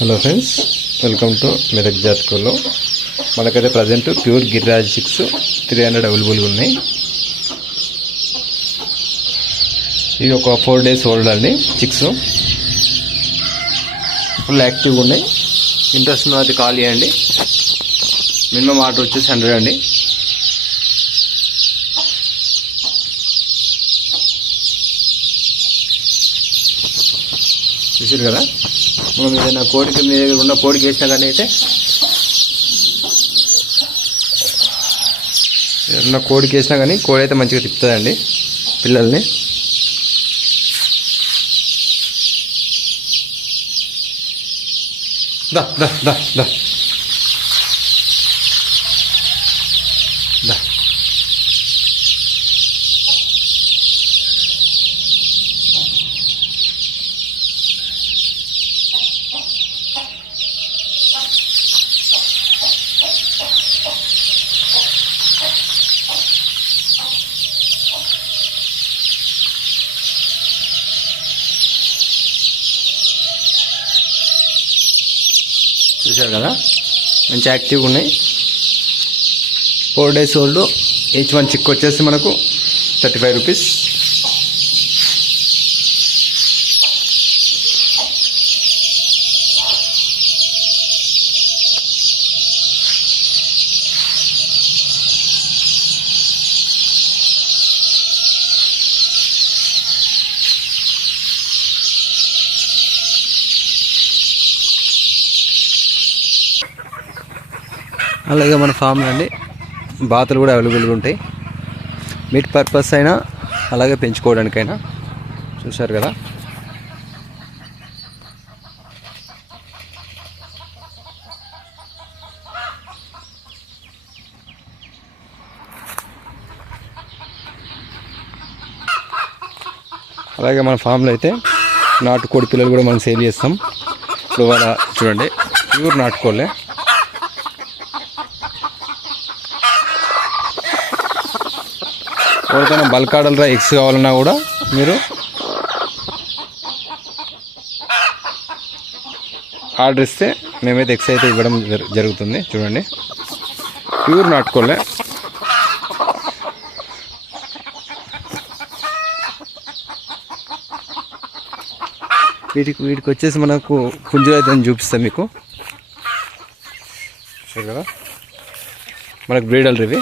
Hello friends welcome to Medak జాతకుల్లో మనకైతే present pure Giriraj six three hundred అవైలబుల్గా ఉన్నాయి. ఇది ఒక ఫోర్ డేస్ ఓల్డ్ అండి చిక్స్ ఫుల్ యాక్టివ్గా ఉన్నాయి. ఇంట్రెస్ట్ ఉన్న అది కాల్ చేయండి. మినిమం ఆర్డర్ వచ్చేసి హండ్రెడ్ అండి. చూసారు కదా? మనం ఏదైనా కోడికి మీ దగ్గర ఉన్న కోడికి వేసినా కానీ అయితే ఏదన్నా కోడికి వేసినా కానీ కోడి అయితే మంచిగా తిప్పుతుందండి పిల్లల్ని. దా దా దా దా. చూశారు కదా? మంచి యాక్టివ్గా ఉన్నాయి. Four days old. H one chick వచ్చేసి మనకు థర్టీ ఫైవ్ రూపీస్ అలాగే మన ఫామ్లో అండి బాతులు కూడా అవైలబుల్గా ఉంటాయి. మీట్ పర్పస్ అయినా అలాగే పెంచుకోవడానికైనా. చూశారు కదా? అలాగే మన ఫామ్లో అయితే నాటుకోడి పిల్లలు కూడా మనం సేల్ చేస్తాం. ఇప్పుడు వాళ్ళ చూడండి ప్యూర్ నాటుకోలే ఎవరికైనా బల్క్ ఆర్డర్లో ఎగ్స్ కావాలన్నా కూడా మీరు ఆర్డర్ ఇస్తే మేమైతే ఎగ్స్ అయితే ఇవ్వడం జరుగుతుంది. చూడండి. ప్యూర్ నాటుకోలే వీటికి వీటికి వచ్చేసి మనకు పుంజులు అయితే నేను చూపిస్తాను మీకు. సరే కదా? మనకు బ్రీడల్ ఇవి